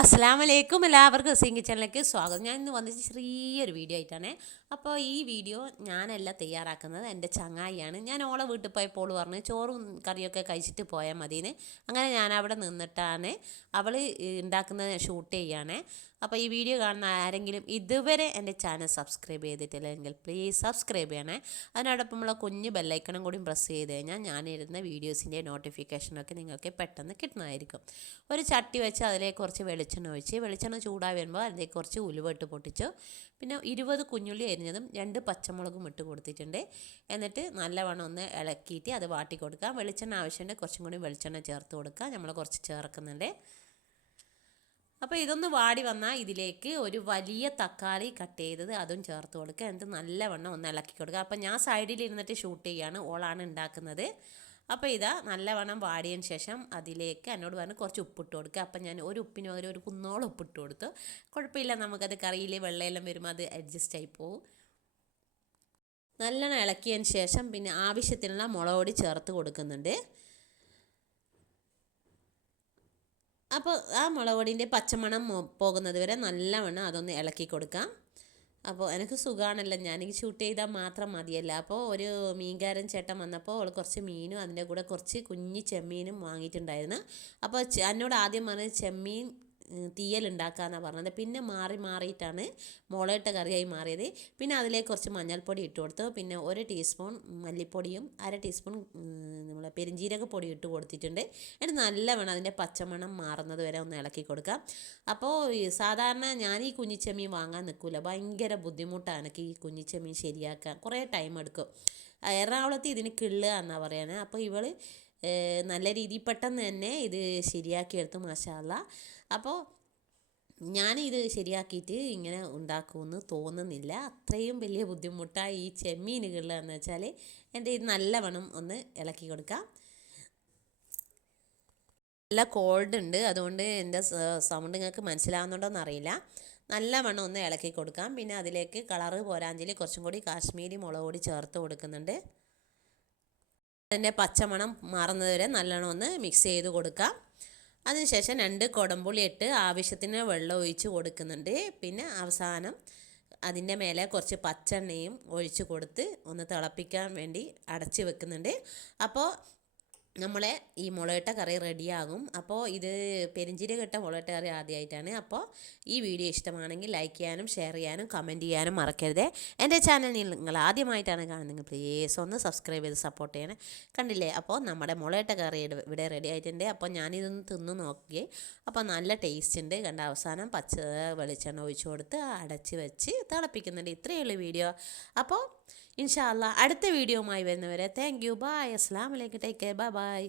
അസ്സലാമലൈക്കും എല്ലാവർക്കും ഹുസൈൻ കിച്ചണിലേക്ക് സ്വാഗതം. ഞാൻ ഇന്ന് വന്നിട്ട് ചെറിയൊരു വീഡിയോ ആയിട്ടാണ്. അപ്പോൾ ഈ വീഡിയോ ഞാനല്ല തയ്യാറാക്കുന്നത്, എൻ്റെ ചങ്ങായിയാണ്. ഞാൻ ഓളെ വീട്ടിൽ പോയപ്പോൾ പറഞ്ഞ് ചോറും കറിയൊക്കെ കഴിച്ചിട്ട് പോയാൽ മതിയെന്ന്. അങ്ങനെ ഞാൻ അവിടെ നിന്നിട്ടാണ് അവൾ ഉണ്ടാക്കുന്നത് ഷൂട്ട് ചെയ്യുകയാണ്. അപ്പോൾ ഈ വീഡിയോ കാണുന്ന ആരെങ്കിലും ഇതുവരെ എൻ്റെ ചാനൽ സബ്സ്ക്രൈബ് ചെയ്തിട്ടില്ലെങ്കിൽ പ്ലീസ് സബ്സ്ക്രൈബ് ചെയ്യണേ. അതിനോടൊപ്പമുള്ള കുഞ്ഞ് ബെല്ലൈക്കണും കൂടി പ്രസ് ചെയ്ത് കഴിഞ്ഞാൽ ഞാനിരുന്ന വീഡിയോസിൻ്റെ നോട്ടിഫിക്കേഷനൊക്കെ നിങ്ങൾക്ക് പെട്ടെന്ന് കിട്ടുന്നതായിരിക്കും. ഒരു ചട്ടി വെച്ച് അതിലേക്ക് കുറച്ച് വെളിച്ചെണ്ണ ഒഴിച്ച് വെളിച്ചെണ്ണ ചൂടായി വരുമ്പോൾ അതിലേക്ക് കുറച്ച് ഉലുവ ഇട്ട് പൊട്ടിച്ചു. പിന്നെ 20 കുഞ്ഞുള്ളി അരിഞ്ഞതും 2 പച്ചമുളകും ഇട്ട് കൊടുത്തിട്ടുണ്ട്. എന്നിട്ട് നല്ലവണ്ണം ഒന്ന് ഇളക്കിയിട്ട് അത് വാട്ടി കൊടുക്കുക. വെളിച്ചെണ്ണ ആവശ്യമുണ്ട്, കുറച്ചും കൂടി വെളിച്ചെണ്ണ ചേർത്ത് കൊടുക്കുക. നമ്മൾ കുറച്ച് ചേർക്കുന്നുണ്ട്. അപ്പോൾ ഇതൊന്ന് വാടി വന്നാൽ ഇതിലേക്ക് ഒരു വലിയ തക്കാളി കട്ട് ചെയ്തത് അതും ചേർത്ത് കൊടുക്കുക. എന്നിട്ട് നല്ലവണ്ണം ഒന്ന് ഇളക്കി കൊടുക്കുക. അപ്പോൾ ഞാൻ സൈഡിൽ ഇരുന്നിട്ട് ഷൂട്ട് ചെയ്യുകയാണ്, ഓളാണ് ഉണ്ടാക്കുന്നത്. അപ്പോൾ ഇതാ നല്ലവണ്ണം വാടിയതിന് ശേഷം അതിലേക്ക് എന്നോട് പറഞ്ഞ് കുറച്ച് ഉപ്പിട്ട് കൊടുക്കുക. അപ്പം ഞാൻ ഒരു ഉപ്പിന് പകരം ഒരു കുന്നോളം ഉപ്പിട്ട് കൊടുത്തു. കുഴപ്പമില്ല, നമുക്കത് കറിയിൽ വെള്ളമെല്ലാം വരുമ്പോൾ അത് അഡ്ജസ്റ്റ് ആയി പോകും. നല്ലോണം ഇളക്കിയതിന് ശേഷം പിന്നെ ആവശ്യത്തിനുള്ള മുളക് പൊടി ചേർത്ത് കൊടുക്കുന്നുണ്ട്. അപ്പോൾ ആ മുളക് പൊടിൻ്റെ പച്ചമണം പോകുന്നത് വരെ നല്ലവണ്ണം അതൊന്ന് ഇളക്കി കൊടുക്കാം. അപ്പോൾ എനിക്ക് സുഖമാണല്ലോ, ഞാനെനിക്ക് ഷൂട്ട് ചെയ്താൽ മാത്രം മതിയല്ല. അപ്പോൾ ഒരു മീൻകാരൻ ചേട്ടൻ വന്നപ്പോൾ അവൾ കുറച്ച് മീനും അതിൻ്റെ കൂടെ കുറച്ച് കുഞ്ഞി ചെമ്മീനും വാങ്ങിയിട്ടുണ്ടായിരുന്നു. അപ്പോൾ എന്നോട് ആദ്യം പറഞ്ഞത് ചെമ്മീൻ തീയലുണ്ടാക്കാമെന്നാണ് പറഞ്ഞത്. പിന്നെ മാറിയിട്ടാണ് മുളകിട്ട കറിയായി മാറിയത്. പിന്നെ അതിലേക്ക് കുറച്ച് മഞ്ഞൾപ്പൊടി ഇട്ട് കൊടുത്തു. പിന്നെ 1 ടീസ്പൂൺ മല്ലിപ്പൊടിയും 1/2 ടീസ്പൂൺ നമ്മളെ പെരിഞ്ജീരകപ്പൊടി ഇട്ട് കൊടുത്തിട്ടുണ്ട്. എന്നിട്ട് നല്ലവണ്ണം അതിൻ്റെ പച്ചമണം മാറുന്നത് വരെ ഒന്ന് ഇളക്കി കൊടുക്കാം. അപ്പോൾ സാധാരണ ഞാൻ ഈ കുഞ്ഞിച്ചെമ്മീൻ വാങ്ങാൻ നിൽക്കില്ല, ഭയങ്കര ബുദ്ധിമുട്ടാണ് എനിക്ക് ഈ കുഞ്ഞിച്ചെമ്മീൻ ശരിയാക്കാൻ, കുറേ ടൈം എടുക്കും. എറണാകുളത്ത് ഇതിന് കിള്ളുക എന്നാണ് പറയുന്നത്. അപ്പോൾ ഇവൾ നല്ല രീതിയിൽ പെട്ടെന്ന് തന്നെ ഇത് ശരിയാക്കിയെടുത്തു, മാഷാ അല്ലാ. അപ്പോൾ ഞാനിത് ശരിയാക്കിയിട്ട് ഇങ്ങനെ ഉണ്ടാക്കുമെന്ന് തോന്നുന്നില്ല. അത്രയും വലിയ ബുദ്ധിമുട്ടായി ഈ ചെമ്മീനുകളിൽ എന്ന് വെച്ചാൽ. എൻ്റെ ഇത് നല്ലവണ്ണം ഒന്ന് ഇളക്കി കൊടുക്കാം. നല്ല കോൾഡ് ഉണ്ട്, അതുകൊണ്ട് എൻ്റെ സൗണ്ട് നിങ്ങൾക്ക് മനസ്സിലാവുന്നുണ്ടോയെന്ന് അറിയില്ല. നല്ലവണ്ണം ഒന്ന് ഇളക്കി കൊടുക്കാം. പിന്നെ അതിലേക്ക് കളറ് പോരാഞ്ചിൽ കുറച്ചും കൂടി കാശ്മീരി മുളക് പൊടി ചേർത്ത് കൊടുക്കുന്നുണ്ട്. അതിൻ്റെ പച്ചമണം മാറുന്നത് വരെ നല്ലോണം ഒന്ന് മിക്സ് ചെയ്ത് കൊടുക്കാം. അതിനുശേഷം 2 കുടംപുളി ഇട്ട് ആവശ്യത്തിന് വെള്ളം ഒഴിച്ച് കൊടുക്കുന്നുണ്ട്. പിന്നെ അവസാനം അതിൻ്റെ മേലെ കുറച്ച് പച്ചെണ്ണയും ഒഴിച്ച് കൊടുത്ത് ഒന്ന് തിളപ്പിക്കാൻ വേണ്ടി അടച്ച് വെക്കുന്നുണ്ട്. അപ്പോൾ നമ്മളെ ഈ മുളകിട്ട കറി റെഡിയാകും. അപ്പോൾ ഇത് പെരിഞ്ജീരകം ഇട്ട മുളകിട്ട കറി ആദ്യമായിട്ടാണ്. അപ്പോൾ ഈ വീഡിയോ ഇഷ്ടമാണെങ്കിൽ ലൈക്ക് ചെയ്യാനും ഷെയർ ചെയ്യാനും കമൻറ്റ് ചെയ്യാനും മറക്കരുത്. എൻ്റെ ചാനൽ നിങ്ങൾ ആദ്യമായിട്ടാണ് കാണുന്നത് പ്ലീസ് ഒന്ന് സബ്സ്ക്രൈബ് ചെയ്ത് സപ്പോർട്ട് ചെയ്യണേ. കണ്ടില്ലേ, അപ്പോൾ നമ്മുടെ മുളകിട്ട കറി ഇവിടെ റെഡി ആയിട്ടുണ്ട്. അപ്പോൾ ഞാനിതൊന്ന് തിന്ന് നോക്കി, അപ്പോൾ നല്ല ടേസ്റ്റ് ഉണ്ട്. കണ്ട അവസാനം പച്ച വെളിച്ചെണ്ണ ഒഴിച്ച് കൊടുത്ത് അടച്ച് വെച്ച് തിളപ്പിക്കുന്നുണ്ട്. ഇത്രയേ ഉള്ളൂ വീഡിയോ. അപ്പോൾ ഇൻഷാ അല്ലാ അടുത്ത വീഡിയോയുമായി വരുന്നവരെ താങ്ക് യു, ബൈ, അസ്സലാമു അലൈക്കും, ടേക്ക് കെയർ, ബൈ ബൈ.